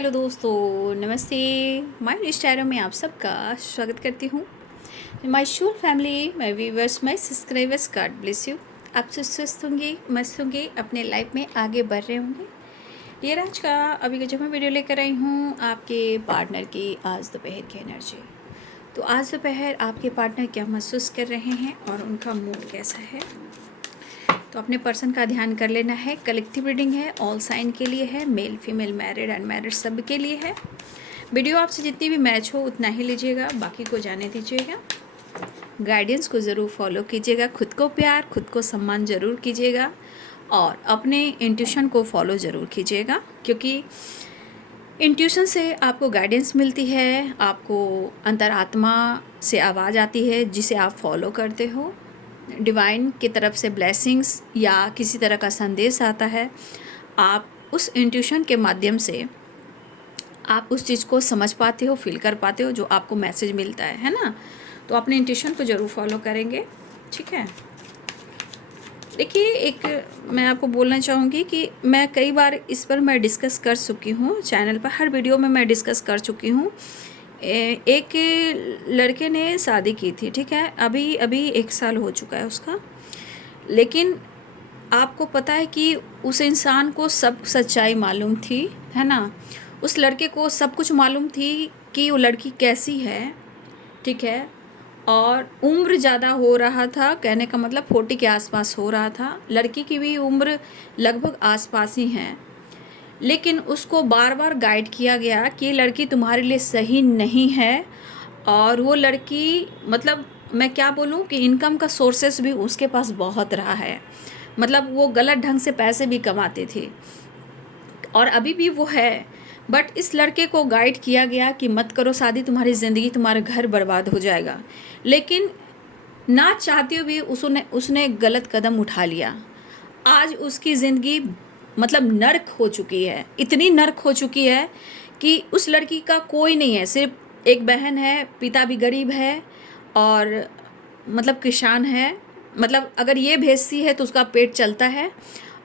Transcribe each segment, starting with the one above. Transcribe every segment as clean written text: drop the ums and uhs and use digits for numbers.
Hello दोस्तों, नमस्ते। My Stylo में आप सबका स्वागत करती हूँ। My Shool family, my viewers, my subscribers, God bless you. आप सब स्वस्थ होंगे, मस्त होंगे, अपने लाइफ में आगे बढ़ रहे होंगे। ये आज का अभी का जो मैं वीडियो लेकर आई हूँ आपके पार्टनर की आज दोपहर की एनर्जी। तो आज दोपहर आपके पार्टनर क्या महसूस कर रहे हैं और उनका मूड कैसा है, तो अपने पर्सन का ध्यान कर लेना है। कलेक्टिव रीडिंग है, ऑल साइन के लिए है, मेल फीमेल मैरिड अनमैरिड सब के लिए है। वीडियो आपसे जितनी भी मैच हो उतना ही लीजिएगा, बाकी को जाने दीजिएगा। गाइडेंस को ज़रूर फॉलो कीजिएगा, खुद को प्यार, खुद को सम्मान ज़रूर कीजिएगा और अपने इंट्यूशन को फॉलो ज़रूर कीजिएगा, क्योंकि इंट्यूशन से आपको गाइडेंस मिलती है, आपको अंतरात्मा से आवाज़ आती है जिसे आप फॉलो करते हो। डिवाइन की तरफ से ब्लेसिंग्स या किसी तरह का संदेश आता है, आप उस इंट्यूशन के माध्यम से आप उस चीज़ को समझ पाते हो, फील कर पाते हो जो आपको मैसेज मिलता है ना। तो अपने इंट्यूशन को ज़रूर फॉलो करेंगे, ठीक है। देखिए, एक मैं आपको बोलना चाहूँगी कि मैं कई बार इस पर मैं डिस्कस कर चुकी हूँ चैनल पर, हर वीडियो में मैं डिस्कस कर चुकी हूँ। एक लड़के ने शादी की थी, ठीक है, अभी अभी 1 साल हो चुका है उसका, लेकिन आपको पता है कि उस इंसान को सब सच्चाई मालूम थी, है ना। उस लड़के को सब कुछ मालूम थी कि वो लड़की कैसी है, ठीक है, और उम्र ज़्यादा हो रहा था, कहने का मतलब 40 के आसपास हो रहा था। लड़की की भी उम्र लगभग आसपास ही है, लेकिन उसको बार बार गाइड किया गया कि ये लड़की तुम्हारे लिए सही नहीं है। और वो लड़की, मतलब मैं क्या बोलूँ कि इनकम का सोर्सेस भी उसके पास बहुत रहा है, मतलब वो गलत ढंग से पैसे भी कमाते थे और अभी भी वो है। बट इस लड़के को गाइड किया गया कि मत करो शादी, तुम्हारी ज़िंदगी, तुम्हारा घर बर्बाद हो जाएगा। लेकिन ना चाहते हुए भी उसने गलत कदम उठा लिया। आज उसकी ज़िंदगी मतलब नर्क हो चुकी है, इतनी नर्क हो चुकी है कि उस लड़की का कोई नहीं है, सिर्फ एक बहन है, पिता भी गरीब है और मतलब किसान है। मतलब अगर ये भेजती है तो उसका पेट चलता है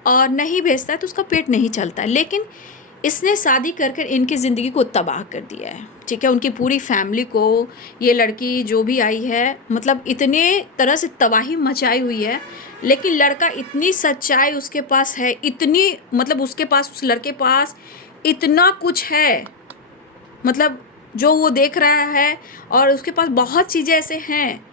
और नहीं भेजता है तो उसका पेट नहीं चलता है। लेकिन इसने शादी कर कर इनकी ज़िंदगी को तबाह कर दिया है, ठीक है। उनकी पूरी फैमिली को ये लड़की जो भी आई है, मतलब इतने तरह से तबाही मचाई हुई है। लेकिन लड़का, इतनी सच्चाई उसके पास है, इतनी मतलब उसके पास, उस लड़के पास इतना कुछ है, मतलब जो वो देख रहा है, और उसके पास बहुत चीज़ें ऐसे हैं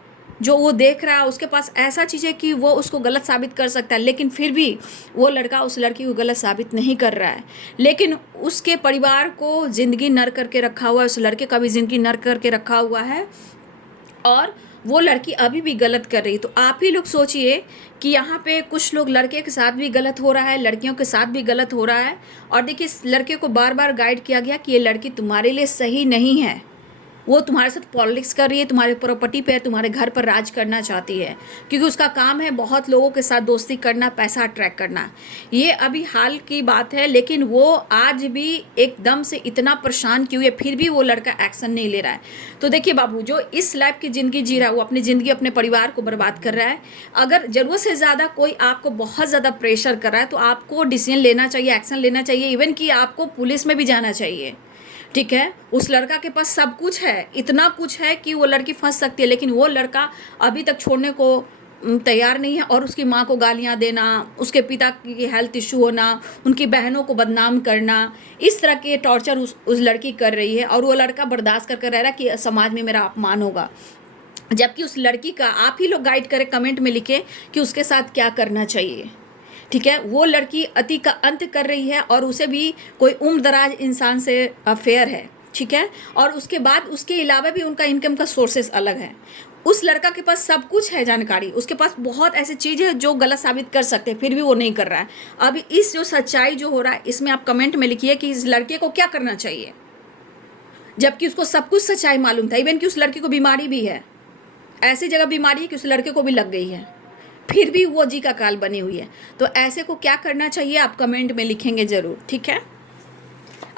जो वो देख रहा है, उसके पास ऐसा चीज़ है कि वो उसको गलत साबित कर सकता है। लेकिन फिर भी वो लड़का उस लड़की को गलत साबित नहीं कर रहा है। लेकिन उसके परिवार को ज़िंदगी नर करके रखा हुआ है, उस लड़के का भी ज़िंदगी नर करके रखा हुआ है और वो लड़की अभी भी गलत कर रही है। तो आप ही लोग सोचिए कि यहाँ पे कुछ लोग, लड़के के साथ भी गलत हो रहा है, लड़कियों के साथ भी गलत हो रहा है। और देखिए, इस लड़के को बार बार गाइड किया गया कि ये लड़की तुम्हारे लिए सही नहीं है, वो तुम्हारे साथ पॉलिटिक्स कर रही है, तुम्हारे प्रॉपर्टी पे, तुम्हारे घर पर राज करना चाहती है, क्योंकि उसका काम है बहुत लोगों के साथ दोस्ती करना, पैसा अट्रैक्ट करना। ये अभी हाल की बात है, लेकिन वो आज भी एकदम से इतना परेशान की हुई है, फिर भी वो लड़का एक्शन नहीं ले रहा है। तो देखिए बाबू, जो इस लाइफ की ज़िंदगी जी रहा है, वो अपनी ज़िंदगी, अपने परिवार को बर्बाद कर रहा है। अगर ज़रूरत से ज़्यादा कोई आपको बहुत ज़्यादा प्रेशर कर रहा है तो आपको डिसीजन लेना चाहिए, एक्शन लेना चाहिए, इवन कि आपको पुलिस में भी जाना चाहिए, ठीक है। उस लड़का के पास सब कुछ है, इतना कुछ है कि वो लड़की फंस सकती है, लेकिन वो लड़का अभी तक छोड़ने को तैयार नहीं है। और उसकी माँ को गालियाँ देना, उसके पिता की हेल्थ इशू होना, उनकी बहनों को बदनाम करना, इस तरह के टॉर्चर उस लड़की कर रही है। और वो लड़का बर्दाश्त करके रह रहा है कि समाज में मेरा अपमान होगा। जबकि उस लड़की का, आप ही लोग गाइड करें, कमेंट में लिखें कि उसके साथ क्या करना चाहिए, ठीक है। वो लड़की अति का अंत कर रही है और उसे भी कोई उम्र दराज इंसान से अफेयर है, ठीक है। और उसके बाद उसके अलावा भी उनका इनकम का सोर्सेस अलग है। उस लड़का के पास सब कुछ है जानकारी, उसके पास बहुत ऐसी चीज़ है जो गलत साबित कर सकते हैं, फिर भी वो नहीं कर रहा है। अभी इस जो सच्चाई जो हो रहा है, इसमें आप कमेंट में लिखिए कि इस लड़के को क्या करना चाहिए, जबकि उसको सब कुछ सच्चाई मालूम था। इवन कि उस लड़के को बीमारी भी है, ऐसी जगह बीमारी है कि उस लड़के को भी लग गई है, फिर भी वो जी का काल बनी हुई है। तो ऐसे को क्या करना चाहिए, आप कमेंट में लिखेंगे ज़रूर, ठीक है।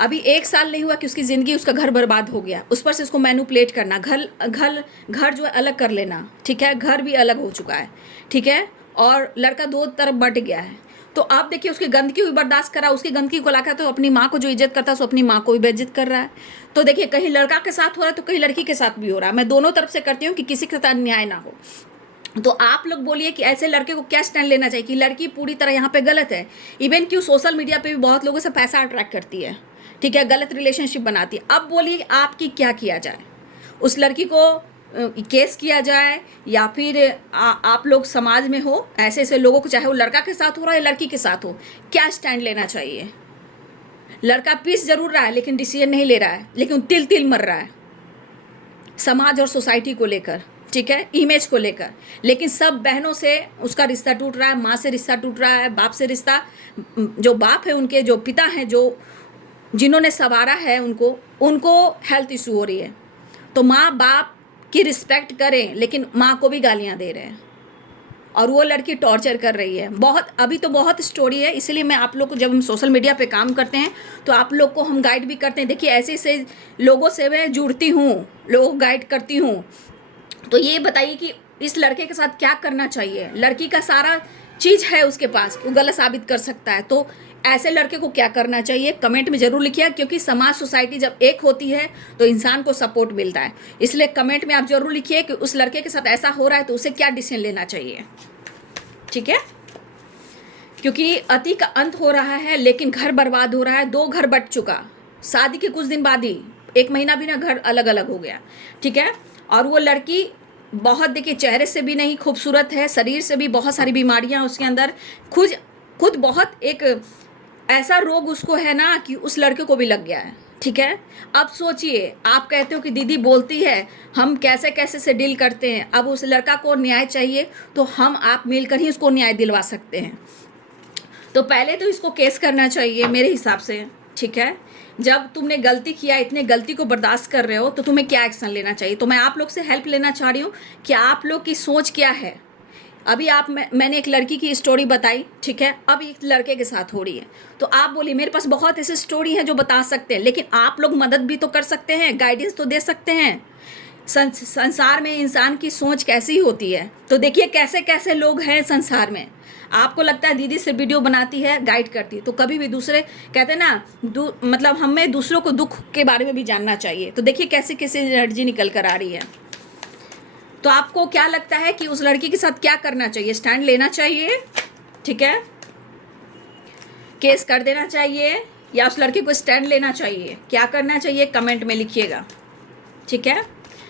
अभी 1 साल नहीं हुआ कि उसकी ज़िंदगी, उसका घर बर्बाद हो गया, उस पर से उसको मैनिपुलेट करना, घर जो है अलग कर लेना, ठीक है। घर भी अलग हो चुका है, ठीक है। और लड़का 2 तरफ बट गया है। तो आप देखिए उसकी गंदगी भी बर्दाश्त कर रहा है, उसकी गंदगी को लाकर तो अपनी माँ को जो इज्जत करता है सो अपनी माँ को भी बेइज्जत कर रहा है। तो देखिए कहीं लड़का के साथ हो रहा है तो कहीं लड़की के साथ भी हो रहा है। मैं दोनों तरफ से करती हूँ कि किसी के साथ अन्याय ना हो। तो आप लोग बोलिए कि ऐसे लड़के को क्या स्टैंड लेना चाहिए कि लड़की पूरी तरह यहाँ पे गलत है। इवन क्यों सोशल मीडिया पे भी बहुत लोगों से पैसा अट्रैक्ट करती है, ठीक है, गलत रिलेशनशिप बनाती है। अब बोलिए आपकी क्या किया जाए, उस लड़की को केस किया जाए या फिर आप लोग समाज में हो ऐसे ऐसे लोगों को, चाहे वो लड़का के साथ हो रहा है या लड़की के साथ हो, क्या स्टैंड लेना चाहिए। लड़का पीस जरूर रहा है लेकिन डिसीजन नहीं ले रहा है, लेकिन तिल तिल मर रहा है समाज और सोसाइटी को लेकर, ठीक है, इमेज को लेकर। लेकिन सब बहनों से उसका रिश्ता टूट रहा है, माँ से रिश्ता टूट रहा है, बाप से रिश्ता, जो बाप है उनके जो पिता हैं, जो जिन्होंने संवारा है उनको हेल्थ इशू हो रही है। तो माँ बाप की रिस्पेक्ट करें, लेकिन माँ को भी गालियाँ दे रहे हैं और वो लड़की टॉर्चर कर रही है। बहुत अभी तो बहुत स्टोरी है, इसलिए मैं आप लोग को, जब हम सोशल मीडिया पे काम करते हैं तो आप लोग को हम गाइड भी करते हैं। देखिए ऐसे ऐसे लोगों से मैं जुड़ती हूँ, लोगों को गाइड करती हूँ। तो ये बताइए कि इस लड़के के साथ क्या करना चाहिए। लड़की का सारा चीज़ है उसके पास, वो गलत साबित कर सकता है। तो ऐसे लड़के को क्या करना चाहिए कमेंट में ज़रूर लिखिए, क्योंकि समाज सोसाइटी जब एक होती है तो इंसान को सपोर्ट मिलता है। इसलिए कमेंट में आप ज़रूर लिखिए कि उस लड़के के साथ ऐसा हो रहा है तो उसे क्या डिसीजन लेना चाहिए, ठीक है। क्योंकि अति का अंत हो रहा है, लेकिन घर बर्बाद हो रहा है। 2 घर बट चुका, शादी के कुछ दिन बाद ही, 1 महीना भी ना, घर अलग अलग हो गया, ठीक है। और वो लड़की बहुत, देखिए चेहरे से भी नहीं खूबसूरत है, शरीर से भी बहुत सारी बीमारियां उसके अंदर, खुद बहुत एक ऐसा रोग उसको है ना कि उस लड़के को भी लग गया है, ठीक है। अब सोचिए, आप कहते हो कि दीदी बोलती है हम कैसे कैसे से डील करते हैं। अब उस लड़का को न्याय चाहिए तो हम आप मिलकर ही उसको न्याय दिलवा सकते हैं। तो पहले तो इसको केस करना चाहिए मेरे हिसाब से, ठीक है। जब तुमने गलती किया, इतने गलती को बर्दाश्त कर रहे हो तो तुम्हें क्या एक्शन लेना चाहिए। तो मैं आप लोग से हेल्प लेना चाह रही हूँ कि आप लोग की सोच क्या है। अभी मैंने एक लड़की की स्टोरी बताई, ठीक है, अब एक लड़के के साथ हो रही है। तो आप बोलिए मेरे पास बहुत ऐसी स्टोरी है जो बता सकते हैं, लेकिन आप लोग मदद भी तो कर सकते हैं, गाइडेंस तो दे सकते हैं। संसार में इंसान की सोच कैसी होती है। तो देखिए कैसे कैसे लोग हैं संसार में। आपको लगता है दीदी सिर्फ वीडियो बनाती है, गाइड करती है, तो कभी भी दूसरे कहते हैं ना, मतलब हमें दूसरों को दुख के बारे में भी जानना चाहिए। तो देखिए कैसे कैसे एनर्जी निकल कर आ रही है। तो आपको क्या लगता है कि उस लड़की के साथ क्या करना चाहिए। स्टैंड लेना चाहिए, ठीक है, केस कर देना चाहिए, या उस लड़के को स्टैंड लेना चाहिए, क्या करना चाहिए कमेंट में लिखिएगा, ठीक है।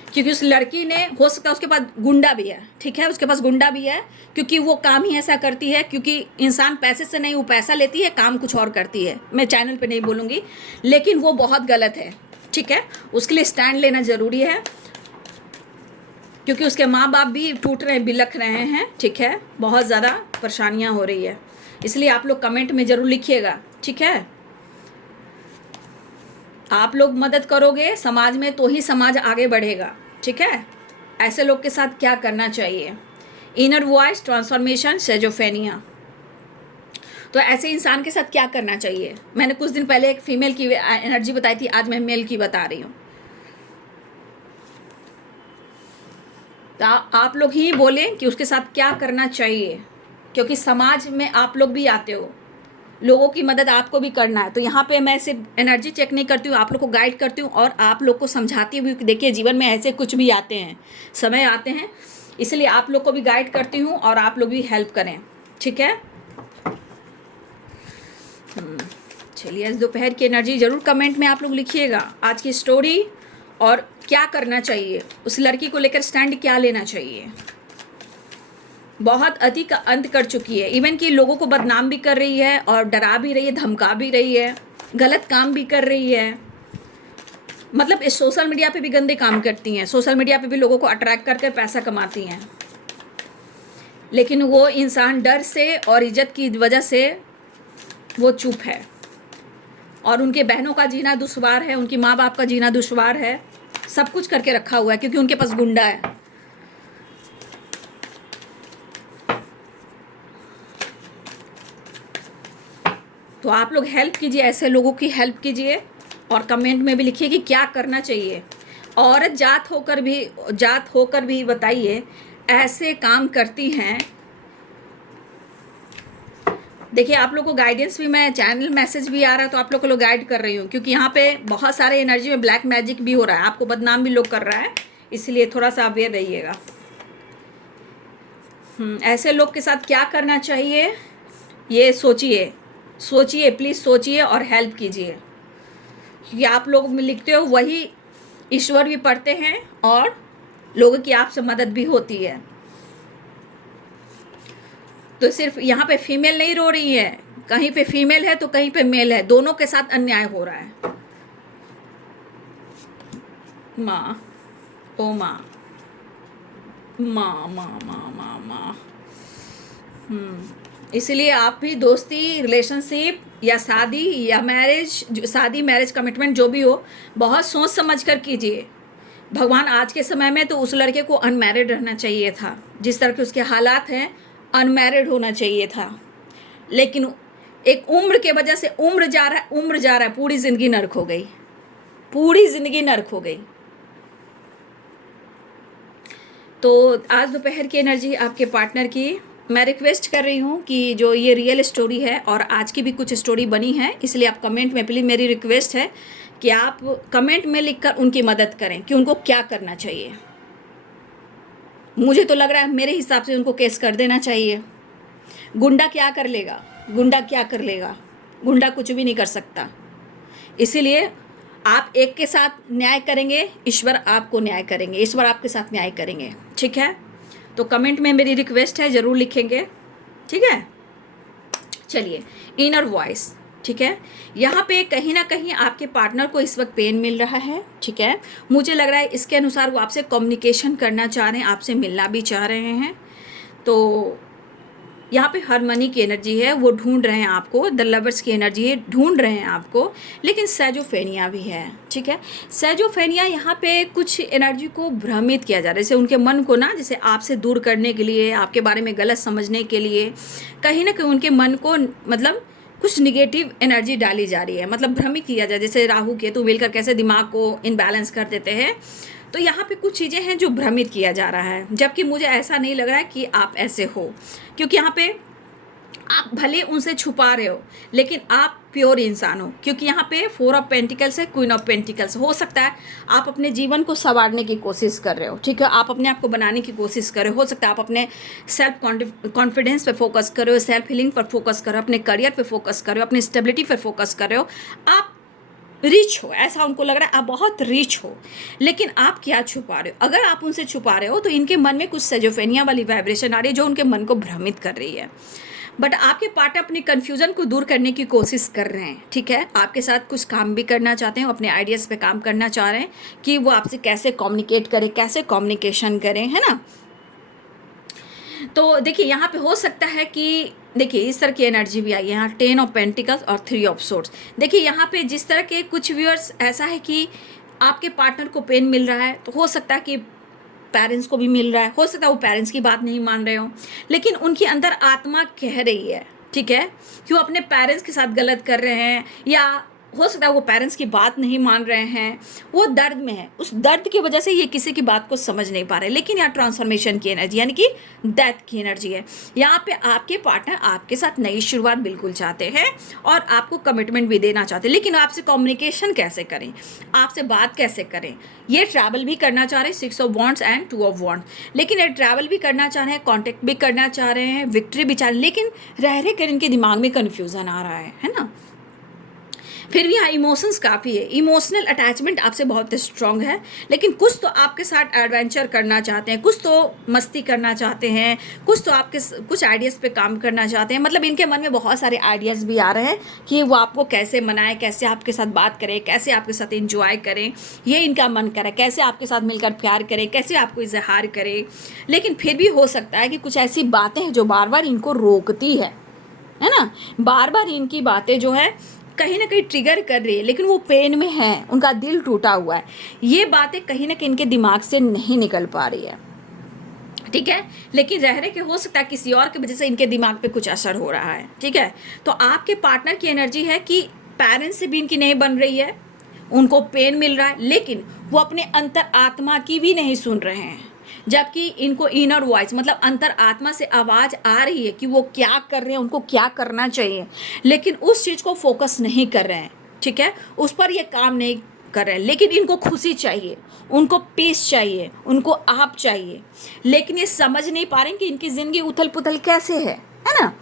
क्योंकि उस लड़की ने, हो सकता है उसके पास गुंडा भी है, ठीक है, उसके पास गुंडा भी है, क्योंकि वो काम ही ऐसा करती है। क्योंकि इंसान पैसे से नहीं, वो पैसा लेती है, काम कुछ और करती है। मैं चैनल पे नहीं बोलूँगी, लेकिन वो बहुत गलत है, ठीक है। उसके लिए स्टैंड लेना ज़रूरी है, क्योंकि उसके माँ बाप भी टूट रहे हैं, बिलख रहे हैं, ठीक है, बहुत ज़्यादा परेशानियाँ हो रही है। इसलिए आप लोग कमेंट में ज़रूर लिखिएगा, ठीक है। आप लोग मदद करोगे समाज में तो ही समाज आगे बढ़ेगा, ठीक है। ऐसे लोग के साथ क्या करना चाहिए। Inner voice transformation schizophrenia. तो ऐसे इंसान के साथ क्या करना चाहिए। मैंने कुछ दिन पहले एक फीमेल की एनर्जी बताई थी, आज मैं मेल की बता रही हूँ। तो आप लोग ही बोलें कि उसके साथ क्या करना चाहिए, क्योंकि समाज में आप लोग भी आते हो, लोगों की मदद आपको भी करना है। तो यहाँ पे मैं सिर्फ एनर्जी चेक नहीं करती हूँ, आप लोग को गाइड करती हूँ और आप लोग को समझाती हूँ कि देखिए जीवन में ऐसे कुछ भी आते हैं, समय आते हैं, इसलिए आप लोग को भी गाइड करती हूँ और आप लोग भी हेल्प करें, ठीक है। चलिए, आज दोपहर की एनर्जी ज़रूर कमेंट में आप लोग लिखिएगा, आज की स्टोरी और क्या करना चाहिए, उस लड़की को लेकर स्टैंड क्या लेना चाहिए। बहुत अति का अंत कर चुकी है, इवन कि लोगों को बदनाम भी कर रही है और डरा भी रही है, धमका भी रही है, गलत काम भी कर रही है। मतलब इस सोशल मीडिया पे भी गंदे काम करती हैं, सोशल मीडिया पे भी लोगों को अट्रैक्ट करके पैसा कमाती हैं। लेकिन वो इंसान डर से और इज्जत की वजह से वो चुप है, और उनके बहनों का जीना दुश्वार है, उनकी माँ बाप का जीना दुश्वार है, सब कुछ करके रखा हुआ है क्योंकि उनके पास गुंडा है। तो आप लोग हेल्प कीजिए, ऐसे लोगों की हेल्प कीजिए और कमेंट में भी लिखिए कि क्या करना चाहिए। औरत जात होकर भी बताइए, ऐसे काम करती हैं, देखिए आप लोग को गाइडेंस भी, मैं चैनल मैसेज भी आ रहा है तो आप लोग को गाइड कर रही हूँ, क्योंकि यहाँ पे बहुत सारे एनर्जी में ब्लैक मैजिक भी हो रहा है, आपको बदनाम भी लोग कर रहा है, इसलिए थोड़ा सा अवेयर रहिएगा। ऐसे लोग के साथ क्या करना चाहिए ये सोचिए, सोचिए, प्लीज़ सोचिए और हेल्प कीजिए, क्योंकि आप लोग में लिखते हो वही ईश्वर भी पढ़ते हैं और लोगों की आपसे मदद भी होती है। तो सिर्फ यहाँ पे फीमेल नहीं रो रही है, कहीं पे फीमेल है तो कहीं पे मेल है, दोनों के साथ अन्याय हो रहा है। माँ, ओ माँ, माँ माँ माँ माँ माँ। इसलिए आप भी दोस्ती, रिलेशनशिप या शादी या मैरिज, शादी मैरिज कमिटमेंट जो भी हो, बहुत सोच समझ कर कीजिए। भगवान आज के समय में तो उस लड़के को अनमैरिड रहना चाहिए था, जिस तरह के उसके हालात हैं अनमैरिड होना चाहिए था, लेकिन एक उम्र के वजह से उम्र जा रहा है, उम्र जा रहा है, पूरी ज़िंदगी नर्क हो गई, पूरी ज़िंदगी नर्क हो गई। तो आज दोपहर की एनर्जी आपके पार्टनर की, मैं रिक्वेस्ट कर रही हूँ कि जो ये रियल स्टोरी है और आज की भी कुछ स्टोरी बनी है, इसलिए आप कमेंट में, प्लीज़ मेरी रिक्वेस्ट है कि आप कमेंट में लिखकर उनकी मदद करें कि उनको क्या करना चाहिए। मुझे तो लग रहा है मेरे हिसाब से उनको केस कर देना चाहिए। गुंडा क्या कर लेगा, गुंडा क्या कर लेगा, गुंडा कुछ भी नहीं कर सकता। इसीलिए आप एक के साथ न्याय करेंगे, ईश्वर आपको न्याय करेंगे, ईश्वर आपके साथ न्याय करेंगे, ठीक है। तो कमेंट में मेरी रिक्वेस्ट है, ज़रूर लिखेंगे, ठीक है। चलिए, इनर वॉइस, ठीक है। यहाँ पे कहीं ना कहीं आपके पार्टनर को इस वक्त पेन मिल रहा है, ठीक है। मुझे लग रहा है इसके अनुसार वो आपसे कम्युनिकेशन करना चाह रहे हैं, आपसे मिलना भी चाह रहे हैं। तो यहाँ पे हार्मनी की एनर्जी है, वो ढूंढ रहे हैं आपको, द लवर्स की एनर्जी है, ढूंढ रहे हैं आपको, लेकिन सैजोफेनिया भी है, ठीक है। सैजोफेनिया यहाँ पे कुछ एनर्जी को भ्रमित किया जा रहा है, जैसे उनके मन को ना, जैसे आपसे दूर करने के लिए, आपके बारे में गलत समझने के लिए, कहीं ना कहीं उनके मन को मतलब कुछ निगेटिव एनर्जी डाली जा रही है, मतलब भ्रमित किया जाए, जैसे राहु केतु मिलकर कैसे दिमाग को इनबैलेंस कर देते हैं। तो यहाँ पे कुछ चीज़ें हैं जो भ्रमित किया जा रहा है, जबकि मुझे ऐसा नहीं लग रहा है कि आप ऐसे हो, क्योंकि यहाँ पे आप भले उनसे छुपा रहे हो लेकिन आप प्योर इंसान हो, क्योंकि यहाँ पे 4 ऑफ पेंटिकल्स है, क्वीन ऑफ पेंटिकल्स। हो सकता है आप अपने जीवन को संवारने की कोशिश कर रहे हो, ठीक है, आप अपने आप को बनाने की कोशिश कर रहे हो सकता है आप अपने सेल्फ कॉन्फिडेंस पे फोकस कर रहे हो, सेल्फ हीलिंग पर फोकस कर रहे हो, अपने करियर पे फोकस कर रहे हो, अपनी स्टेबिलिटी पर फोकस कर रहे हो, आप रिच हो, ऐसा उनको लग रहा है आप बहुत रिच हो, लेकिन आप क्या छुपा रहे हो। अगर आप उनसे छुपा रहे हो तो इनके मन में कुछ सेजोफेनिया वाली वाइब्रेशन आ रही है जो उनके मन को भ्रमित कर रही है। बट आपके पार्टनर अपनी कन्फ्यूज़न को दूर करने की कोशिश कर रहे हैं, ठीक है, आपके साथ कुछ काम भी करना चाहते हैं, अपने आइडियाज़ पे काम करना चाह रहे हैं कि वो आपसे कैसे कम्युनिकेट करें, कैसे कम्युनिकेशन करें, है ना। तो देखिए यहाँ पे हो सकता है कि देखिए इस तरह की एनर्जी भी आई है, यहाँ 10 ऑफ पेंटिकल्स और 3 ऑफ सोर्ड्स। देखिए यहाँ पे जिस तरह के कुछ व्यूअर्स ऐसा है कि आपके पार्टनर को पेन मिल रहा है, तो हो सकता है कि पेरेंट्स को भी मिल रहा है, हो सकता है वो पेरेंट्स की बात नहीं मान रहे हो, लेकिन उनकी अंदर आत्मा कह रही है, ठीक है, कि वो अपने पेरेंट्स के साथ गलत कर रहे हैं, या हो सकता है वो पेरेंट्स की बात नहीं मान रहे हैं, वो दर्द में है, उस दर्द की वजह से ये किसी की बात को समझ नहीं पा रहे। लेकिन यहाँ ट्रांसफॉर्मेशन की एनर्जी यानी कि डेथ की एनर्जी है। यहाँ पे आपके पार्टनर आपके साथ नई शुरुआत बिल्कुल चाहते हैं और आपको कमिटमेंट भी देना चाहते हैं, लेकिन आपसे कम्युनिकेशन कैसे करें, आपसे बात कैसे करें। ये ट्रैवल भी करना चाह रहे हैं, 6 of wands and 2 of wands, लेकिन ये ट्रैवल भी करना चाह रहे हैं, कॉन्टेक्ट भी करना चाह रहे हैं, विक्ट्री भी चाह रहे हैं, लेकिन रह कर इनके दिमाग में कन्फ्यूज़न आ रहा है ना। फिर भी यहाँ इमोशंस काफ़ी है, इमोशनल अटैचमेंट आपसे बहुत स्ट्रांग है, लेकिन कुछ तो आपके साथ एडवेंचर करना चाहते हैं, कुछ तो मस्ती करना चाहते हैं, कुछ तो आपके कुछ आइडियाज़ पे काम करना चाहते हैं। मतलब इनके मन में बहुत सारे आइडियाज़ भी आ रहे हैं कि वो आपको कैसे मनाएं, कैसे आपके साथ बात करें, कैसे आपके साथ इंजॉय करें, ये इनका मन करे, कैसे आपके साथ मिलकर प्यार करें, कैसे आपको इजहार करें। लेकिन फिर भी हो सकता है कि कुछ ऐसी बातें हैं जो बार बार इनको रोकती है ना, बार बार इनकी बातें जो है कहीं ना कहीं ट्रिगर कर रही है, लेकिन वो पेन में है, उनका दिल टूटा हुआ है, ये बातें कहीं ना कहीं इनके दिमाग से नहीं निकल पा रही है, ठीक है, लेकिन रह रहे के हो सकता है किसी और की वजह से इनके दिमाग पे कुछ असर हो रहा है, ठीक है। तो आपके पार्टनर की एनर्जी है कि पेरेंट्स से भी इनकी नहीं बन रही है, उनको पेन मिल रहा है, लेकिन वो अपने अंतर आत्मा की भी नहीं सुन रहे हैं, जबकि इनको इनर वॉइस मतलब अंतर आत्मा से आवाज़ आ रही है कि वो क्या कर रहे हैं, उनको क्या करना चाहिए, लेकिन उस चीज़ को फोकस नहीं कर रहे हैं, ठीक है, उस पर ये काम नहीं कर रहे हैं। लेकिन इनको खुशी चाहिए, उनको पीस चाहिए, उनको आप चाहिए, लेकिन ये समझ नहीं पा रहे हैं कि इनकी ज़िंदगी उथल पुथल कैसे है ना।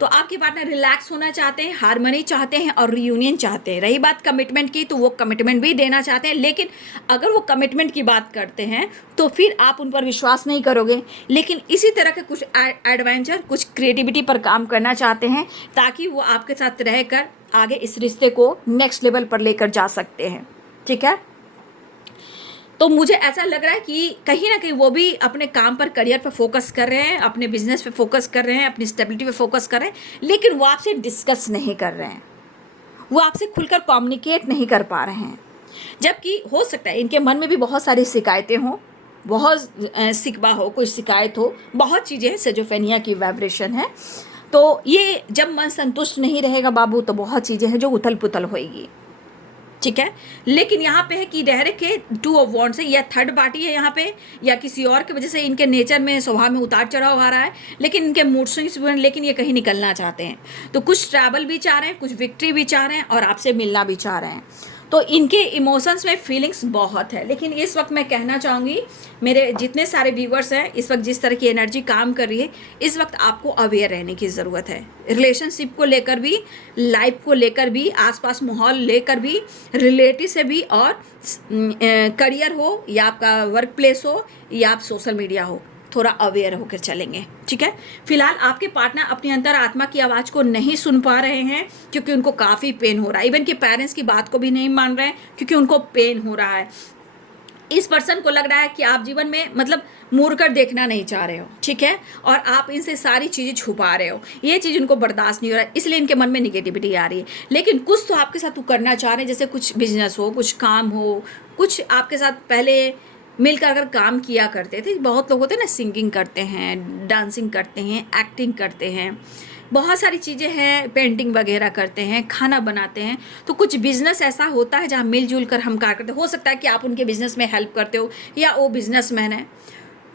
तो आपके पार्टनर रिलैक्स होना चाहते हैं, हार्मनी चाहते हैं और रियूनियन चाहते हैं। रही बात कमिटमेंट की, तो वो कमिटमेंट भी देना चाहते हैं, लेकिन अगर वो कमिटमेंट की बात करते हैं तो फिर आप उन पर विश्वास नहीं करोगे। लेकिन इसी तरह के कुछ एडवेंचर, कुछ क्रिएटिविटी पर काम करना चाहते हैं, ताकि वो आपके साथ रहकर आगे इस रिश्ते को नेक्स्ट लेवल पर लेकर जा सकते हैं, ठीक है। तो मुझे ऐसा लग रहा है कि कहीं ना कहीं वो भी अपने काम पर, करियर पर फोकस कर रहे हैं, अपने बिजनेस पे फोकस कर रहे हैं, अपनी स्टेबिलिटी पे फोकस कर रहे हैं, लेकिन वो आपसे डिस्कस नहीं कर रहे हैं, वो आपसे खुलकर कम्युनिकेट नहीं कर पा रहे हैं। जबकि हो सकता है इनके मन में भी बहुत सारी शिकायतें हों, बहुत सिकवा हो, कोई शिकायत हो, बहुत चीज़ें हैं, सेजोफेनिया की वाइब्रेशन है। तो ये जब मन संतुष्ट नहीं रहेगा बाबू, तो बहुत चीज़ें हैं जो उथल पुथल होएगी, ठीक है। लेकिन यहाँ पे है कि डायरेक्ट है 2 ऑफ वॉन्ड्स है, या थर्ड पार्टी है यहाँ पे, या किसी और की वजह से इनके नेचर में, स्वभाव में उतार चढ़ाव आ रहा है, लेकिन इनके मूड स्विंग्स, लेकिन ये कहीं निकलना चाहते हैं। तो कुछ ट्रैवल भी चाह रहे हैं, कुछ विक्ट्री भी चाह रहे हैं, और आपसे मिलना भी चाह रहे हैं। तो इनके इमोशंस में फीलिंग्स बहुत है। लेकिन इस वक्त मैं कहना चाहूँगी, मेरे जितने सारे व्यूवर्स हैं, इस वक्त जिस तरह की एनर्जी काम कर रही है, इस वक्त आपको अवेयर रहने की ज़रूरत है। रिलेशनशिप को लेकर भी, लाइफ को लेकर भी, आसपास माहौल लेकर भी, रिलेटिव से भी, और करियर हो या आपका वर्क प्लेस हो या आप सोशल मीडिया हो, थोड़ा अवेयर होकर चलेंगे, ठीक है। फिलहाल आपके पार्टनर अपनी अंतर आत्मा की आवाज़ को नहीं सुन पा रहे हैं, क्योंकि उनको काफ़ी पेन हो रहा है। इवन कि पेरेंट्स की बात को भी नहीं मान रहे हैं, क्योंकि उनको पेन हो रहा है। इस पर्सन को लग रहा है कि आप जीवन में मतलब मुड़ कर देखना नहीं चाह रहे हो, ठीक है, और आप इनसे सारी चीज़ें छुपा रहे हो। ये चीज़ उनको बर्दाश्त नहीं हो रहा है, इसलिए इनके मन में निगेटिविटी आ रही है। लेकिन कुछ तो आपके साथ वो करना चाह रहे हैं, जैसे कुछ बिजनेस हो, कुछ काम हो, कुछ आपके साथ पहले मिलकर अगर काम किया करते थे। बहुत लोग होते हैं ना, सिंगिंग करते हैं, डांसिंग करते हैं, एक्टिंग करते हैं, बहुत सारी चीज़ें हैं, पेंटिंग वगैरह करते हैं, खाना बनाते हैं। तो कुछ बिजनेस ऐसा होता है जहाँ मिलजुल कर हम कार्य करते हैं। हो सकता है कि आप उनके बिजनेस में हेल्प करते हो, या वो बिजनेसमैन है।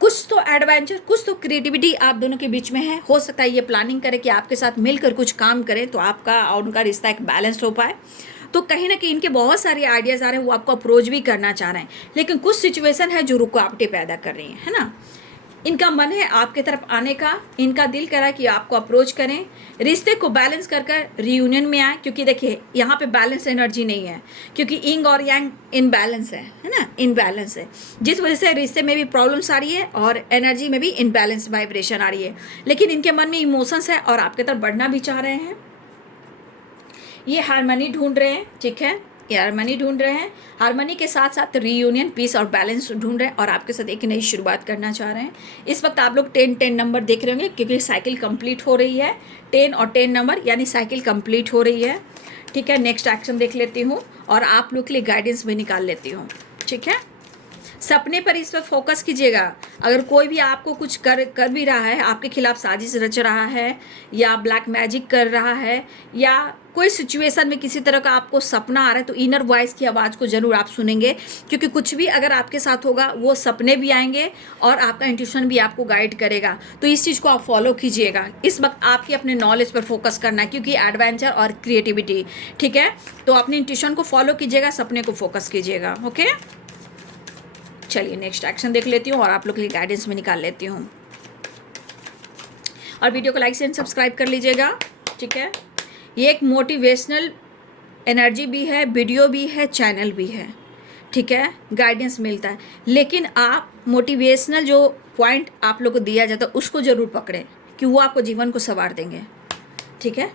कुछ तो एडवेंचर, कुछ तो क्रिएटिविटी आप दोनों के बीच में है। हो सकता है ये प्लानिंग करें कि आपके साथ मिलकर कुछ काम करें, तो आपका और उनका रिश्ता एक बैलेंस हो पाए। तो कहीं ना कहीं इनके बहुत सारे आइडियाज़ आ रहे हैं, वो आपको अप्रोच भी करना चाह रहे हैं, लेकिन कुछ सिचुएशन है जो रुकावटें पैदा कर रही है ना। इनका मन है आपके तरफ आने का, इनका दिल करा कि आपको अप्रोच करें, रिश्ते को बैलेंस कर कर रियूनियन में आए। क्योंकि देखिए यहाँ पे बैलेंस एनर्जी नहीं है, क्योंकि इंग और यांग इनबैलेंस है ना, इनबैलेंस है, जिस वजह से रिश्ते में भी प्रॉब्लम्स आ रही है और एनर्जी में भी इनबैलेंस वाइब्रेशन आ रही है। लेकिन इनके मन में इमोशंस है और आपके तरफ बढ़ना भी चाह रहे हैं। ये हारमनी ढूंढ रहे हैं, ठीक है, ये हारमनी ढूंढ रहे हैं। हारमनी के साथ साथ रीयूनियन, पीस और बैलेंस ढूंढ रहे हैं, और आपके साथ एक नई शुरुआत करना चाह रहे हैं। इस वक्त आप लोग 10-10 नंबर देख रहे होंगे, क्योंकि साइकिल कंप्लीट हो रही है। 10 और 10 नंबर यानी साइकिल कंप्लीट हो रही है, ठीक है। नेक्स्ट एक्शन देख लेती हूँ और आप लोग के लिए गाइडेंस भी निकाल लेती हूँ, ठीक है। सपने पर इस वक्त फोकस कीजिएगा। अगर कोई भी आपको कुछ कर भी रहा है, आपके खिलाफ साजिश रच रहा है, या ब्लैक मैजिक कर रहा है, या कोई सिचुएशन में किसी तरह का आपको सपना आ रहा है, तो इनर वॉइस की आवाज़ को ज़रूर आप सुनेंगे। क्योंकि कुछ भी अगर आपके साथ होगा, वो सपने भी आएंगे और आपका इंट्यूशन भी आपको गाइड करेगा। तो इस चीज़ को आप फॉलो कीजिएगा। इस वक्त आपकी अपने नॉलेज पर फोकस करना है, क्योंकि एडवेंचर और क्रिएटिविटी, ठीक है। तो अपने इंट्यूशन को फॉलो कीजिएगा, सपने को फोकस कीजिएगा, ओके। चलिए नेक्स्ट एक्शन देख लेती हूँ और आप लोग के लिए गाइडेंस में निकाल लेती हूँ। और वीडियो को लाइक एंड सब्सक्राइब कर लीजिएगा, ठीक है। ये एक मोटिवेशनल एनर्जी भी है, वीडियो भी है, चैनल भी है, ठीक है। गाइडेंस मिलता है, लेकिन आप मोटिवेशनल जो पॉइंट आप लोग को दिया जाता है उसको ज़रूर पकड़ें, कि वो आपको जीवन को संवार देंगे, ठीक है।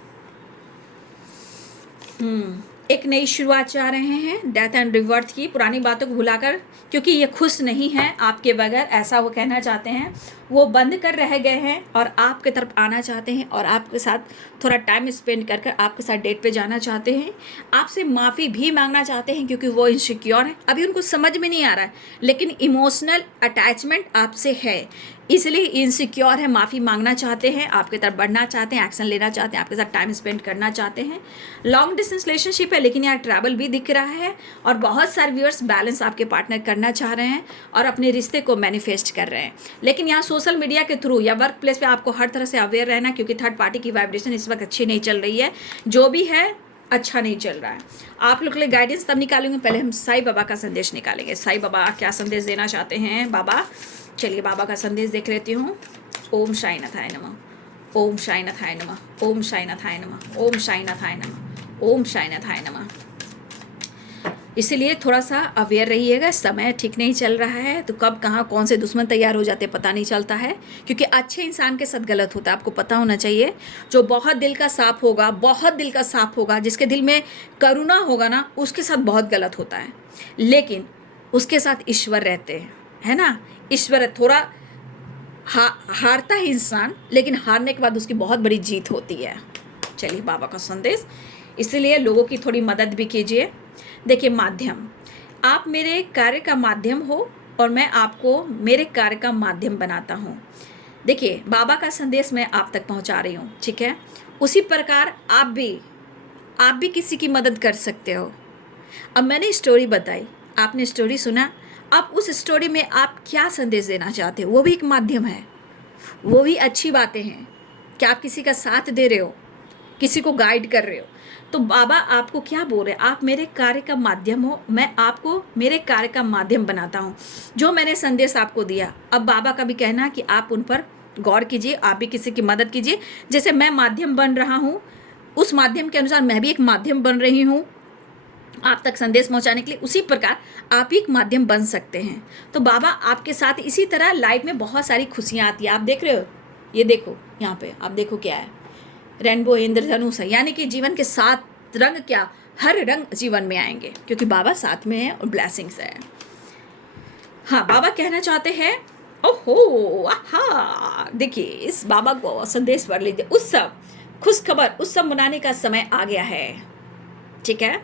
एक नई शुरुआत चाह रहे हैं, डेथ एंड रिवर्थ की, पुरानी बातों को भुलाकर, क्योंकि ये खुश नहीं हैं आपके बगैर, ऐसा वो कहना चाहते हैं। वो बंद कर रह गए हैं और आपके तरफ आना चाहते हैं, और आपके साथ थोड़ा टाइम स्पेंड कर कर आपके साथ डेट पे जाना चाहते हैं। आपसे माफ़ी भी मांगना चाहते हैं, क्योंकि वो इनसिक्योर है, अभी उनको समझ में नहीं आ रहा है, लेकिन इमोशनल अटैचमेंट आपसे है। इसलिए इनसिक्योर है, माफ़ी मांगना चाहते हैं, आपके तरफ बढ़ना चाहते हैं, एक्शन लेना चाहते हैं, आपके साथ टाइम स्पेंड करना चाहते हैं। लॉन्ग डिस्टेंस रिलेशनशिप है, लेकिन यहाँ ट्रैवल भी दिख रहा है और बहुत सारे व्यूअर्स बैलेंस आपके पार्टनर करना चाह रहे हैं और अपने रिश्ते को मैनिफेस्ट कर रहे हैं। लेकिन यहाँ सोशल मीडिया के थ्रू या वर्क प्लेस पर आपको हर तरह से अवेयर रहना, क्योंकि थर्ड पार्टी की वाइब्रेशन इस वक्त अच्छी नहीं चल रही है, जो भी है अच्छा नहीं चल रहा है। आप लोग के लिए गाइडेंस तब निकालेंगे, पहले हम साईं बाबा का संदेश निकालेंगे। साईं बाबा क्या संदेश देना चाहते हैं बाबा, चलिए बाबा का संदेश देख लेती हूँ। ओम साईनाथाय नमः, ओम साईनाथाय नमः, ओम साईनाथाय नमः, ओम साईनाथाय नमः, ओम साईनाथाय नमः। इसीलिए थोड़ा सा अवेयर रहिएगा, समय ठीक नहीं चल रहा है, तो कब कहाँ कौन से दुश्मन तैयार हो जाते पता नहीं चलता है, क्योंकि अच्छे इंसान के साथ गलत होता है, आपको पता होना चाहिए। जो बहुत दिल का साफ होगा, बहुत दिल का साफ होगा, जिसके दिल में करुणा होगा ना, उसके साथ बहुत गलत होता है। लेकिन उसके साथ ईश्वर रहते हैं, है ना। ईश्वर थोड़ा हारता है इंसान, लेकिन हारने के बाद उसकी बहुत बड़ी जीत होती है। चलिए बाबा का संदेश, इसलिए लोगों की थोड़ी मदद भी कीजिए। देखिए माध्यम, आप मेरे कार्य का माध्यम हो और मैं आपको मेरे कार्य का माध्यम बनाता हूँ। देखिए बाबा का संदेश मैं आप तक पहुँचा रही हूँ, ठीक है। उसी प्रकार आप भी किसी की मदद कर सकते हो। अब मैंने स्टोरी बताई, आपने स्टोरी सुना, अब उस स्टोरी में आप क्या संदेश देना चाहते हो, वो भी एक माध्यम है, वो भी अच्छी बातें हैं कि आप किसी का साथ दे रहे हो, किसी को गाइड कर रहे हो। तो बाबा आपको क्या बोल रहे हैं, आप मेरे कार्य का माध्यम हो, मैं आपको मेरे कार्य का माध्यम बनाता हूँ। जो मैंने संदेश आपको दिया, अब बाबा का भी कहना है कि आप उन पर गौर कीजिए, आप भी किसी की मदद कीजिए। जैसे मैं माध्यम बन रहा हूँ, उस माध्यम के अनुसार मैं भी एक माध्यम बन रही हूँ आप तक संदेश पहुंचाने के लिए, उसी प्रकार आप भी एक माध्यम बन सकते हैं। तो बाबा आपके साथ इसी तरह लाइफ में बहुत सारी खुशियाँ आती है। आप देख रहे हो, ये देखो यहाँ पे, आप देखो क्या है, रेनबो इंद्रधनुष है, यानी कि जीवन के 7 रंग, क्या हर रंग जीवन में आएंगे, क्योंकि बाबा साथ में है और ब्लेसिंग्स है। हाँ, बाबा कहना चाहते हैं, ओहो आहा, देखिए इस बाबा को संदेश पढ़ लीजिए। उत्सव, खुशखबर, उत्सव मनाने का समय आ गया है, ठीक है।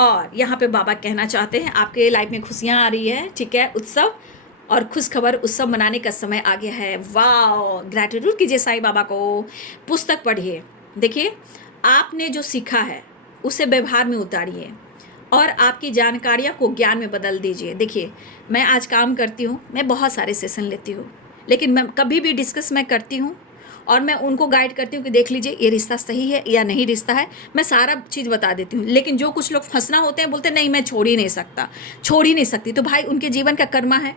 और यहाँ पे बाबा कहना चाहते हैं आपके लाइफ में खुशियाँ आ रही है, ठीक है। उत्सव और खुशखबर, उत्सव मनाने का समय आ गया है। वाह, ग्रैटिट्यूड कीजिए साईं बाबा को। पुस्तक पढ़िए, देखिए आपने जो सीखा है उसे व्यवहार में उतारिए और आपकी जानकारियों को ज्ञान में बदल दीजिए। देखिए मैं आज काम करती हूँ, मैं बहुत सारे सेशन लेती हूँ, लेकिन मैं कभी भी डिस्कस मैं करती हूँ और मैं उनको गाइड करती हूँ कि देख लीजिए ये रिश्ता सही है या नहीं रिश्ता है, मैं सारा चीज़ बता देती हूँ। लेकिन जो कुछ लोग फंसना होते हैं, बोलते नहीं मैं छोड़ ही नहीं सकता, छोड़ ही नहीं सकती, तो भाई उनके जीवन का कर्मा है।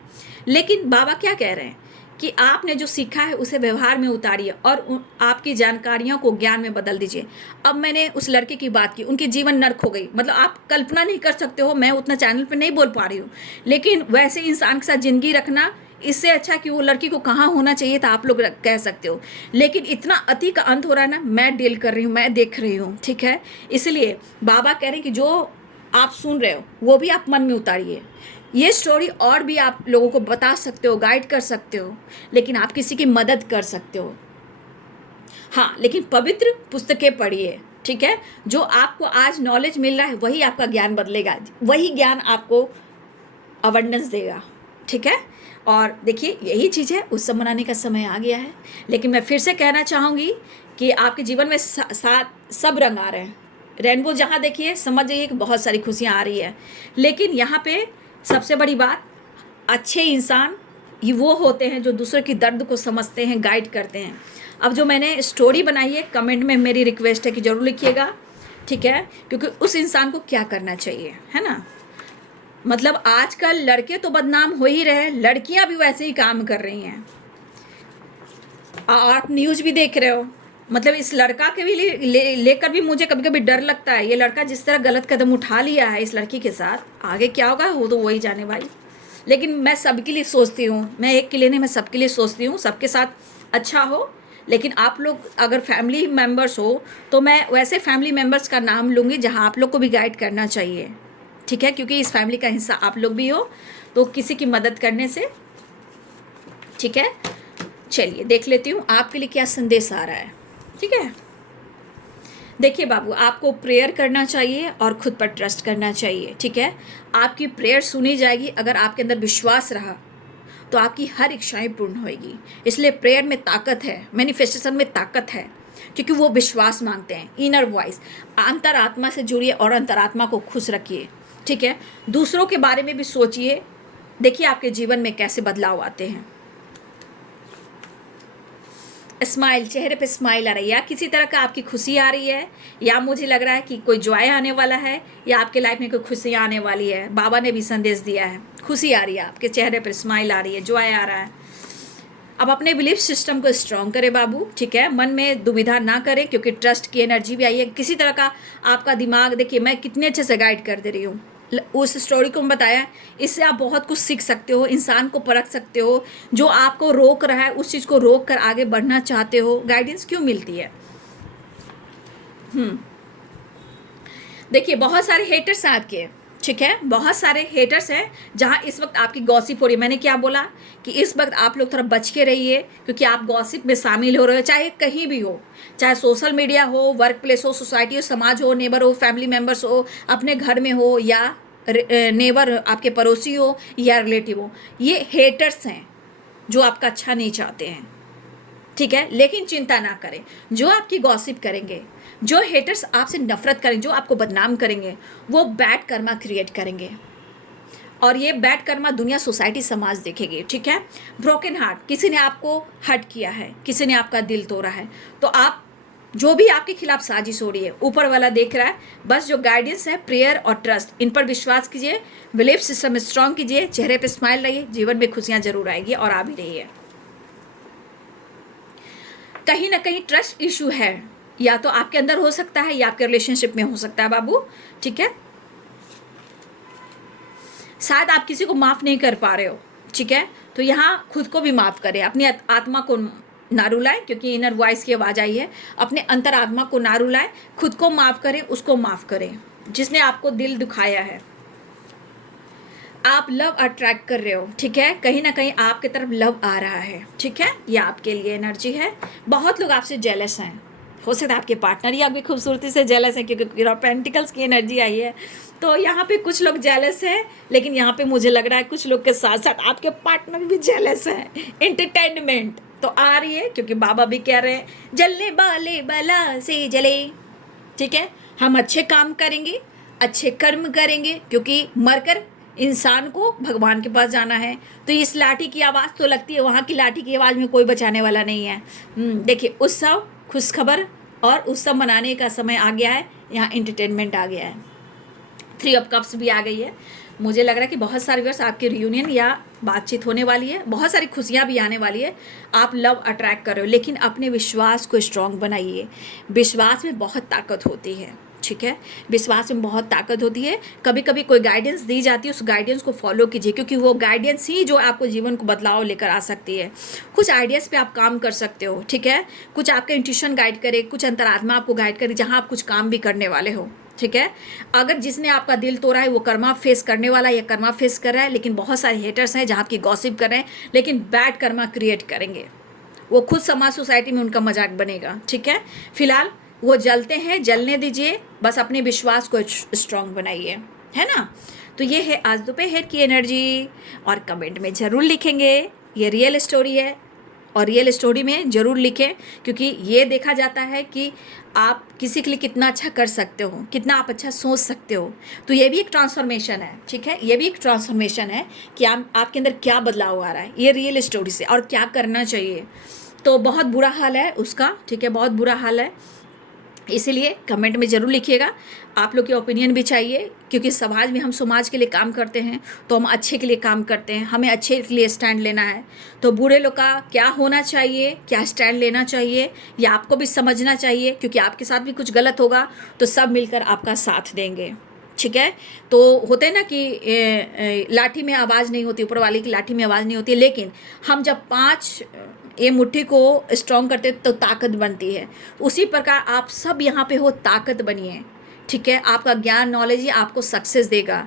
लेकिन बाबा क्या कह रहे हैं कि आपने जो सीखा है उसे व्यवहार में उतारिए और आपकी जानकारियों को ज्ञान में बदल दीजिए। अब मैंने उस लड़के की बात की, उनकी जीवन नर्क हो गई, मतलब आप कल्पना नहीं कर सकते हो, मैं उतना चैनल पे नहीं बोल पा रही हूँ, लेकिन वैसे इंसान के साथ ज़िंदगी रखना इससे अच्छा कि वो लड़की को कहाँ होना चाहिए था आप लोग कह सकते हो। लेकिन इतना अति का अंत हो रहा है ना, मैं डील कर रही हूँ, मैं देख रही हूँ, ठीक है। इसलिए बाबा कह रहे हैं कि जो आप सुन रहे हो वो भी आप मन में उतारिए। ये स्टोरी और भी आप लोगों को बता सकते हो, गाइड कर सकते हो, लेकिन आप किसी की मदद कर सकते हो। हाँ, लेकिन पवित्र पुस्तकें पढ़िए, ठीक है। जो आपको आज नॉलेज मिल रहा है वही आपका ज्ञान बदलेगा, वही ज्ञान आपको अबंडेंस देगा, ठीक है। और देखिए यही चीज़ है, उत्सव मनाने का समय आ गया है। लेकिन मैं फिर से कहना चाहूँगी कि आपके जीवन में सब रंग आ रहे हैं। रेनबो जहाँ देखिए समझ जाइए कि बहुत सारी खुशियाँ आ रही है। लेकिन यहाँ पे सबसे बड़ी बात, अच्छे इंसान ये वो होते हैं जो दूसरे की दर्द को समझते हैं, गाइड करते हैं। अब जो मैंने स्टोरी बनाई है, कमेंट में मेरी रिक्वेस्ट है कि ज़रूर लिखिएगा, ठीक है, क्योंकि उस इंसान को क्या करना चाहिए, है ना। मतलब आजकल लड़के तो बदनाम हो ही रहे, लड़कियां भी वैसे ही काम कर रही हैं। आप न्यूज़ भी देख रहे हो, मतलब इस लड़का के भी लेकर भी मुझे कभी कभी डर लगता है। ये लड़का जिस तरह गलत कदम उठा लिया है इस लड़की के साथ, आगे क्या होगा वो तो वही जाने भाई। लेकिन मैं सबके लिए सोचती हूँ, मैं एक के लिए नहीं, मैं सबके लिए सोचती हूँ, सबके साथ अच्छा हो। लेकिन आप लोग अगर फैमिली मेम्बर्स हो तो मैं वैसे फैमिली मेम्बर्स का नाम लूँगी जहाँ आप लोग को भी गाइड करना चाहिए, ठीक है, क्योंकि इस फैमिली का हिस्सा आप लोग भी हो, तो किसी की मदद करने से, ठीक है। चलिए देख लेती हूँ आपके लिए क्या संदेश आ रहा है, ठीक है। देखिए बाबू, आपको प्रेयर करना चाहिए और खुद पर ट्रस्ट करना चाहिए, ठीक है। आपकी प्रेयर सुनी जाएगी अगर आपके अंदर विश्वास रहा तो आपकी हर इच्छाएं पूर्ण होएगी। इसलिए प्रेयर में ताकत है, मैनिफेस्टेशन में ताकत है, क्योंकि वो विश्वास मांगते हैं। इनर वॉइस, अंतरात्मा से जुड़िए और अंतरात्मा को खुश रखिए, ठीक है। दूसरों के बारे में भी सोचिए, देखिए आपके जीवन में कैसे बदलाव आते हैं। स्माइल, चेहरे पे स्माइल आ रही है, या किसी तरह का आपकी खुशी आ रही है, या मुझे लग रहा है कि कोई जॉय आने वाला है, या आपके लाइफ में कोई खुशियाँ आने वाली है। बाबा ने भी संदेश दिया है, खुशी आ रही है, आपके चेहरे पर स्माइल आ रही है, जॉय आ रहा है। अब अपने बिलीफ सिस्टम को स्ट्रॉन्ग करें बाबू, ठीक है। मन में दुविधा ना करें, क्योंकि ट्रस्ट की एनर्जी भी आई है। किसी तरह का आपका दिमाग, देखिए मैं कितने अच्छे से गाइड कर दे रही हूँ, उस स्टोरी को मैं बताया, इससे आप बहुत कुछ सीख सकते हो, इंसान को परख सकते हो। जो आपको रोक रहा है उस चीज़ को रोक कर आगे बढ़ना चाहते हो, गाइडेंस क्यों मिलती है। देखिए बहुत सारे हेटर्स हैं आपके, ठीक है, बहुत सारे हेटर्स हैं जहां इस वक्त आपकी गॉसिप हो रही है। मैंने क्या बोला कि इस वक्त आप लोग थोड़ा बच के रहिए, क्योंकि आप गॉसिप में शामिल हो रहे हो, चाहे कहीं भी हो, चाहे सोशल मीडिया हो, वर्क प्लेस हो, सोसाइटी हो, समाज हो, नेबर हो, फैमिली मेम्बर्स हो, अपने घर में हो, या नेबर आपके पड़ोसी हो, या रिलेटिव हो। ये हेटर्स हैं जो आपका अच्छा नहीं चाहते हैं, ठीक है। लेकिन चिंता ना करें, जो आपकी गॉसिप करेंगे, जो हेटर्स आपसे नफरत करेंगे, जो आपको बदनाम करेंगे, वो बैड कर्मा क्रिएट करेंगे, और ये बैड कर्मा दुनिया, सोसाइटी, समाज देखेगी, ठीक है। ब्रोकन हार्ट, किसी ने आपको हर्ट किया है, किसी ने आपका दिल तोड़ा है, तो आप जो भी आपके खिलाफ साजिश हो रही है, ऊपर वाला देख रहा है। बस जो गाइडेंस है, प्रेयर और ट्रस्ट, इन पर विश्वास कीजिए, बिलीफ सिस्टम स्ट्रांग कीजिए, चेहरे पे स्माइल रहिए, जीवन में खुशियां जरूर आएगी और आ भी रही है। कहीं ना कहीं ट्रस्ट इशू है, या तो आपके अंदर हो सकता है, या आपके रिलेशनशिप में हो सकता है बाबू, ठीक है। शायद आप किसी को माफ नहीं कर पा रहे हो, ठीक है, तो यहाँ खुद को भी माफ करें, अपनी आत्मा को ना रुलाएं, क्योंकि इनर वॉइस की आवाज आई है। अपने अंतरात्मा को ना रुलाएं, खुद को माफ करें, उसको माफ करें जिसने आपको दिल दुखाया है। आप लव अट्रैक्ट कर रहे हो, ठीक है, कहीं ना कहीं आपके तरफ लव आ रहा है, ठीक है, ये आपके लिए एनर्जी है। बहुत लोग आपसे जेलस हैं, हो सकता है आपके पार्टनर ही आपकी खूबसूरती से जेलस है, क्योंकि पेंटिकल्स की एनर्जी आई है। तो यहाँ पे कुछ लोग जेलस हैं, लेकिन यहाँ पे मुझे लग रहा है कुछ लोग के साथ साथ आपके पार्टनर भी जेलस हैं। एंटरटेनमेंट तो आ रही है, क्योंकि बाबा भी कह रहे हैं जलने वाले बला से जले, ठीक है। हम अच्छे काम करेंगे, अच्छे कर्म करेंगे, क्योंकि मरकर इंसान को भगवान के पास जाना है। तो इस लाठी की आवाज़ तो लगती है, वहाँ की लाठी की आवाज़ में कोई बचाने वाला नहीं है। देखिए उत्सव, खुशखबर और उत्सव मनाने का समय आ गया है, यहाँ एंटरटेनमेंट आ गया है। 3 ऑफ कप्स भी आ गई है। मुझे लग रहा है कि बहुत सारे व्यूअर्स आपकी रियूनियन या बातचीत होने वाली है, बहुत सारी खुशियाँ भी आने वाली है। आप लव अट्रैक्ट कर रहे हो, लेकिन अपने विश्वास को स्ट्रॉन्ग बनाइए। विश्वास में बहुत ताकत होती है, ठीक है, विश्वास में बहुत ताकत होती है। कभी कभी कोई गाइडेंस दी जाती है, उस गाइडेंस को फॉलो कीजिए, क्योंकि वो गाइडेंस ही जो आपको जीवन को बदलाव लेकर आ सकती है। कुछ आइडियाज़ पे आप काम कर सकते हो, ठीक है, कुछ आपका इंट्यूशन गाइड करे, कुछ अंतरात्मा आपको गाइड करे, जहाँ आप कुछ काम भी करने वाले हो, ठीक है। अगर जिसने आपका दिल तोड़ा है वो कर्मा फेस करने वाला है या कर्मा फेस कर रहा है, लेकिन बहुत सारे हेटर्स हैं जहाँ आपकी गॉसिप कर रहे हैं, लेकिन बैड कर्मा क्रिएट करेंगे। वो खुद समाज सोसाइटी में उनका मजाक बनेगा, ठीक है। फिलहाल वो जलते हैं, जलने दीजिए, बस अपने विश्वास को स्ट्रांग बनाइए, है ना। तो ये है आज दोपहर की एनर्जी, और कमेंट में ज़रूर लिखेंगे ये रियल स्टोरी है, और रियल स्टोरी में ज़रूर लिखें, क्योंकि ये देखा जाता है कि आप किसी के लिए कितना अच्छा कर सकते हो, कितना आप अच्छा सोच सकते हो। तो ये भी एक ट्रांसफॉर्मेशन है, ठीक है, ये भी एक ट्रांसफॉर्मेशन है कि आपके अंदर क्या बदलाव आ रहा है ये रियल स्टोरी से, और क्या करना चाहिए। तो बहुत बुरा हाल है उसका, ठीक है, बहुत बुरा हाल है। इसीलिए कमेंट में ज़रूर लिखिएगा, आप लोग की ओपिनियन भी चाहिए, क्योंकि समाज में हम समाज के लिए काम करते हैं, तो हम अच्छे के लिए काम करते हैं, हमें अच्छे के लिए स्टैंड लेना है। तो बुरे लोग का क्या होना चाहिए, क्या स्टैंड लेना चाहिए, ये आपको भी समझना चाहिए, क्योंकि आपके साथ भी कुछ गलत होगा तो सब मिलकर आपका साथ देंगे, ठीक है। तो होते हैं ना कि लाठी में आवाज़ नहीं होती, ऊपर वाले की लाठी में आवाज़ नहीं होती, लेकिन हम जब 5 ये मुट्ठी को स्ट्रॉन्ग करते तो ताकत बनती है। उसी प्रकार आप सब यहाँ पे हो, ताकत बनिए, ठीक है। आपका ज्ञान, नॉलेज ही आपको सक्सेस देगा।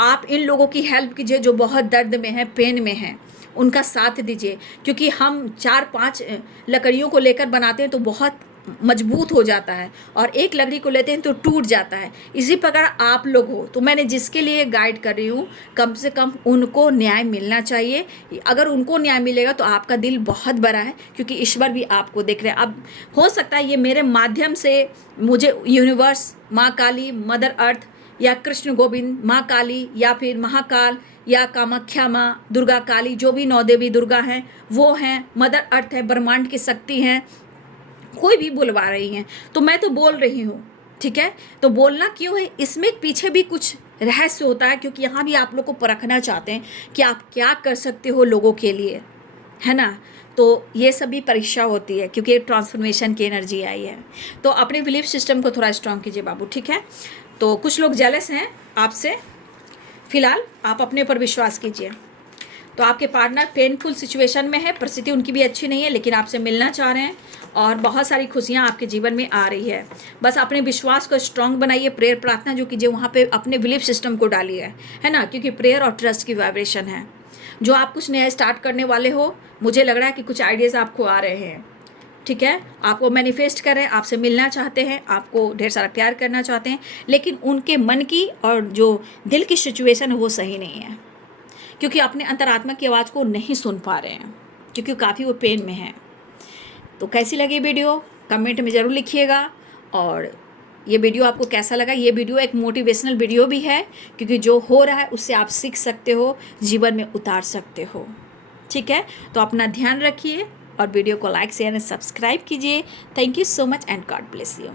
आप इन लोगों की हेल्प कीजिए जो बहुत दर्द में हैं, पेन में हैं, उनका साथ दीजिए, क्योंकि हम 4-5 लकड़ियों को लेकर बनाते हैं तो बहुत मजबूत हो जाता है, और एक लकड़ी को लेते हैं तो टूट जाता है। इसी प्रकार आप लोग हो, तो मैंने जिसके लिए गाइड कर रही हूँ, कम से कम उनको न्याय मिलना चाहिए। अगर उनको न्याय मिलेगा तो आपका दिल बहुत बड़ा है, क्योंकि ईश्वर भी आपको देख रहे हैं। अब हो सकता है ये मेरे माध्यम से मुझे यूनिवर्स, माँ काली, मदर अर्थ, या कृष्ण गोविंद, माँ काली, या फिर महाकाल, या कामाख्या माँ, दुर्गा काली, जो भी नौ देवी दुर्गा हैं वो हैं, मदर अर्थ है, ब्रह्मांड की शक्ति हैं, कोई भी बुलवा रही हैं, तो मैं तो बोल रही हूँ। ठीक है, तो बोलना क्यों है, इसमें पीछे भी कुछ रहस्य होता है, क्योंकि यहाँ भी आप लोग को परखना चाहते हैं कि आप क्या कर सकते हो लोगों के लिए, है ना। तो ये सभी परीक्षा होती है, क्योंकि ट्रांसफॉर्मेशन की एनर्जी आई है। तो अपने बिलीफ सिस्टम को थोड़ा स्ट्रांग कीजिए बाबू, ठीक है। तो कुछ लोग जेलस हैं आपसे, फिलहाल आप अपने ऊपर विश्वास कीजिए। तो आपके पार्टनर पेनफुल सिचुएशन में है, परिस्थिति उनकी भी अच्छी नहीं है, लेकिन आपसे मिलना चाह रहे हैं और बहुत सारी खुशियां आपके जीवन में आ रही है। बस अपने विश्वास को स्ट्रांग बनाइए, प्रेयर प्रार्थना जो कीजिए वहाँ पे अपने बिलीफ सिस्टम को डालिए, है ना, क्योंकि प्रेयर और ट्रस्ट की वाइब्रेशन है। जो आप कुछ नया स्टार्ट करने वाले हो, मुझे लग रहा है कि कुछ आइडियाज़ आपको आ रहे हैं, ठीक है। आपको मैनिफेस्ट कर रहे हैं, आपसे मिलना चाहते हैं, आपको ढेर सारा प्यार करना चाहते हैं, लेकिन उनके मन की और जो दिल की सिचुएशन है वो सही नहीं है, क्योंकि अपने अंतरात्मा की आवाज़ को नहीं सुन पा रहे हैं, क्योंकि काफ़ी वो पेन में है। तो कैसी लगी वीडियो कमेंट में ज़रूर लिखिएगा, और ये वीडियो आपको कैसा लगा। ये वीडियो एक मोटिवेशनल वीडियो भी है, क्योंकि जो हो रहा है उससे आप सीख सकते हो, जीवन में उतार सकते हो, ठीक है। तो अपना ध्यान रखिए और वीडियो को लाइक शेयर एंड सब्सक्राइब कीजिए। Thank you so much and God bless you.